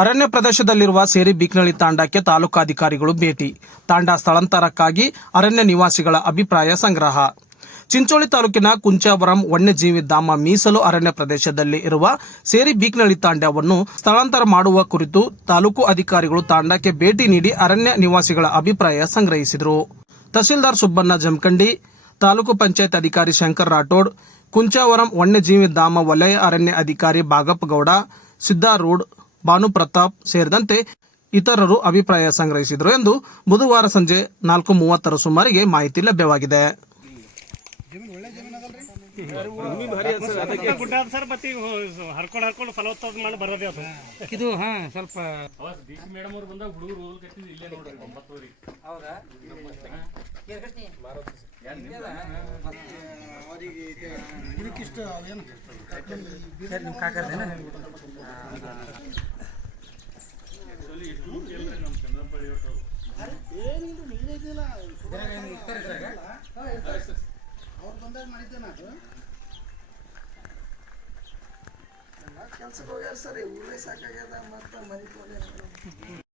ಅರಣ್ಯ ಪ್ರದೇಶದಲ್ಲಿರುವ ಸೇರಿ ಬಿಕ್ನಳ್ಳಿ ತಾಂಡಕ್ಕೆ ತಾಲೂಕಾಧಿಕಾರಿಗಳು ಭೇಟಿ. ತಾಂಡ ಸ್ಥಳಾಂತರಕ್ಕಾಗಿ ಅರಣ್ಯ ನಿವಾಸಿಗಳ ಅಭಿಪ್ರಾಯ ಸಂಗ್ರಹ. ಚಿಂಚೋಳಿ ತಾಲೂಕಿನ ಕುಂಚಾವರಂ ವನ್ಯಜೀವಿ ಧಾಮ ಮೀಸಲು ಅರಣ್ಯ ಪ್ರದೇಶದಲ್ಲಿ ಇರುವ ಸೇರಿ ಬೀಕ್ನಳ್ಳಿ ತಾಂಡವನ್ನು ಸ್ಥಳಾಂತರ ಮಾಡುವ ಕುರಿತು ತಾಲೂಕು ಅಧಿಕಾರಿಗಳು ತಾಂಡಕ್ಕೆ ಭೇಟಿ ನೀಡಿ ಅರಣ್ಯ ನಿವಾಸಿಗಳ ಅಭಿಪ್ರಾಯ ಸಂಗ್ರಹಿಸಿದರು. ತಹಸೀಲ್ದಾರ್ ಸುಬ್ಬಣ್ಣ ಜಮಖಂಡಿ, ತಾಲೂಕು ಪಂಚಾಯತ್ ಅಧಿಕಾರಿ ಶಂಕರ್ ರಾಠೋಡ್, ಕುಂಚಾವರಂ ವನ್ಯಜೀವಿ ಧಾಮ ವಲಯ ಅರಣ್ಯ ಅಧಿಕಾರಿ ಬಾಗಪ್ಪ ಗೌಡ ಸಿದ್ದಾರೂಢ್ ಭಾನು ಪ್ರತಾಪ್ ಸೇರಿದಂತೆ ಇತರರು ಅಭಿಪ್ರಾಯ ಸಂಗ್ರಹಿಸಿದರು ಎಂದು ಬುಧವಾರ ಸಂಜೆ ನಾಲ್ಕು ಮೂವತ್ತರ ಸುಮಾರಿಗೆ ಮಾಹಿತಿ ಲಭ್ಯವಾಗಿದೆ. ಮಾಡಿ ಬರೋದೇ ಅದು ಕಾಕರ್ದೇನ ಕೆಲ್ಸಕ್ಕೆ ಹೋಗ್ಯಾರ ಸರಿ ಊರೇ ಸಾಕಾಗ್ಯದ ಮತ್ತೆ ಮನೆ